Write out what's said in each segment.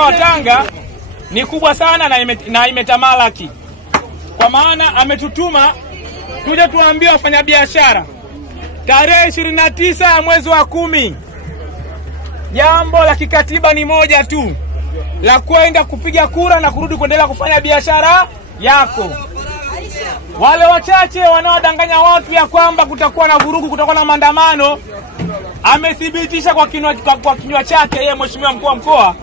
mkoa wa Tanga ni kubwa sana na imetamalaki. Kwa maana ametutuma tuje tuambie wafanyabiashara tarehe 29 ya mwezi wa 10. Jambo la kikatiba ni moja tu, la kwenda kupiga kura na kurudi kuendelea kufanya biashara yako. Wale wachache wanaodanganya watu ya kwamba kutakuwa na vurugu, kutakuwa na maandamano, amethibitisha kwa kinywa chake yeye mheshimiwa mkuu wa mkoa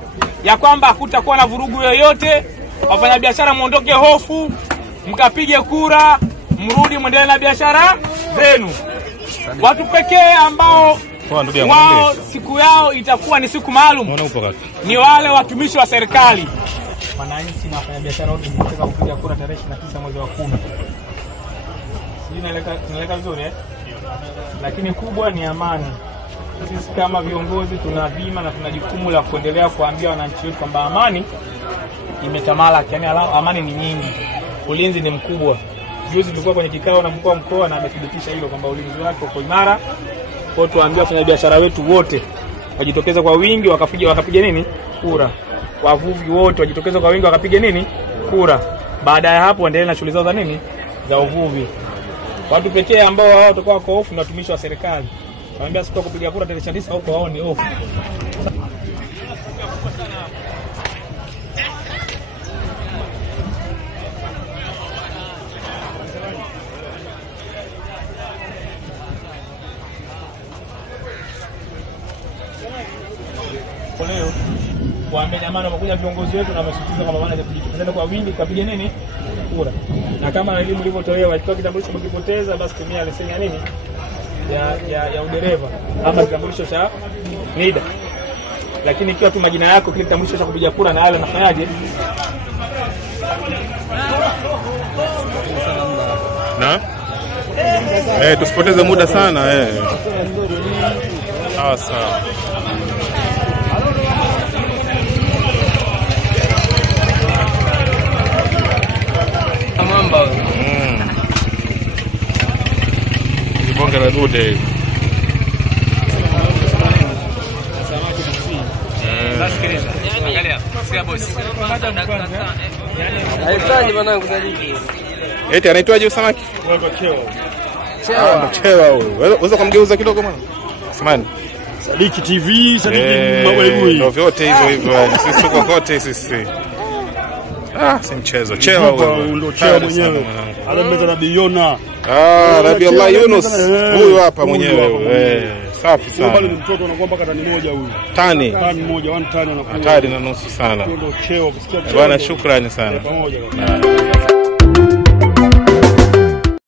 ya kwamba hakutakuwa na vurugu yoyote. Wafanyabiashara muondoke hofu, mkapige kura, mrudi muendelee na biashara zenu. Watu pekee ambao wao siku yao itakuwa ni siku maalum ni wale watumishi wa serikali. Wananchi na wafanyabiashara wote wanataka kupiga kura tarehe 29 mwezi wa 10. Sisi tunaeleka vizuri lakini kubwa ni amani. Sisi kama viongozi tuna dhima na tuna jukumu la kuendelea kuambia wananchi wetu kwamba amani imetamalaki, yani amani ni nyingi, ulinzi ni mkubwa. Juzi tulikuwa kwenye kikao na mkuu wa mkoa na amethibitisha hilo kwamba ulinzi wake uko imara. Kwa tuambia wafanyabiashara wetu wote wajitokeze kwa wingi wakapiga nini? Kura. Wavuvi wote wajitokeze kwa wingi wakapiga nini? Kura. Baada ya hapo waendelee na shughuli zao za nini? Za uvuvi. Watu pekee ambao wao watakuwa wako hofu na watumishi wa serikali. Naambia siku kupiga kura tarehe 29 huko wao ni hofu. Leo waambie jamani wamekuja viongozi wetu na wamesisitiza kwamba bana tujitokeze kwa wingi kupiga nini? Kura. Na kama elimu ilivyotolewa ikiwa kitambulisho mkipoteza basi tumia leseni ya nini? Ya udereva ama kitambulisho cha NIDA. Lakini ikiwa tu majina yako kile kitambulisho cha kupiga kura na wale nafanyaje? Na tusipoteze muda sana sawa. Bonge la dude. Nasikiliza. Angalia. Sia boss. Haitaji mwanangu sadiki. Eti anaitwaje samaki? Chewa huyo. Unaweza kumgeuza kidogo mwana? Samani. Sadiki TV, Sadiki Mabwegui. Ndio vyote hivyo. Sisi tuko kote sisi. Si mchezo. Chewa huyo. Ndio chewa mwenyewe. Alameza na biliona. Nabii Allah Yunus huyu hapa mwenyewe. Safi sana. Bali mtoto anakuwa mpaka tani moja huyu. Tani moja, 1 tani anakuwa. Hatari na nusu sana. Ndio cheo kusikia. Bwana shukrani sana. Pamoja.